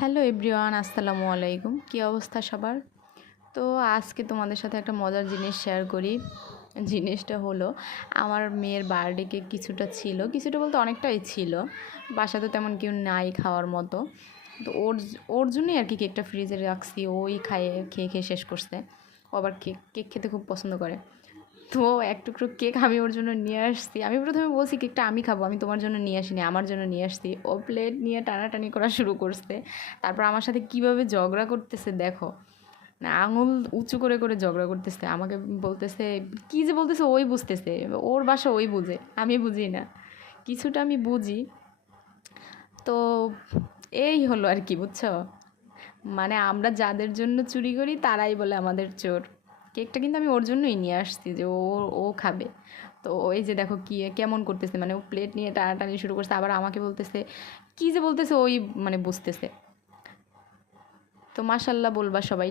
Hello everyone, আসসালামু আলাইকুম। কী অবস্থা সবার? তো আজকে তোমাদের সাথে একটা মজার জিনিস শেয়ার করি। জিনিসটা হলো, আমার মেয়ের বার্থডে কেক কিছুটা বলতে অনেকটাই ছিল। বাসাতে তেমন কেউ নাই খাওয়ার মতো। তো ওর ওর জন্যই আর কি কেকটা ফ্রিজে রাখছি। ওই খেয়ে খেয়ে শেষ করছে। ও আবার কেক কেক খেতে খুব পছন্দ করে। তো এক টুকরো কেক আমি ওর জন্য নিয়ে আসছি। আমি প্রথমে বলছি কেকটা আমি খাবো, আমি তোমার জন্য নিয়ে আসিনি, আমার জন্য নিয়ে আসছি। ও প্লেট নিয়ে টানাটানি করা শুরু করছে। তারপর আমার সাথে কীভাবে ঝগড়া করতেছে দেখো, না আঙুল উঁচু করে করে ঝগড়া করতেছে। আমাকে বলতেছে, কী যে বলতেছে ওই বুঝতেছে, ওর বাসা ওই বুঝে, আমি বুঝি না। কিছুটা আমি বুঝি। তো এই হলো আর কি, বুঝছো? মানে আমরা যাদের জন্য চুরি করি তারাই বলে আমাদের চোর। কেকটা কিন্তু আমি ওর জন্যই নিয়ে আসছি যে ও খাবে। তো ওই যে দেখো কি কেমন করতেছে, মানে ও প্লেট নিয়ে টানাটানি শুরু করছে, আবার আমাকে বলতেছে, কী যে বলতেছে ওই মানে বুঝতেছে। তো মাশাল্লাহ বলবা সবাই।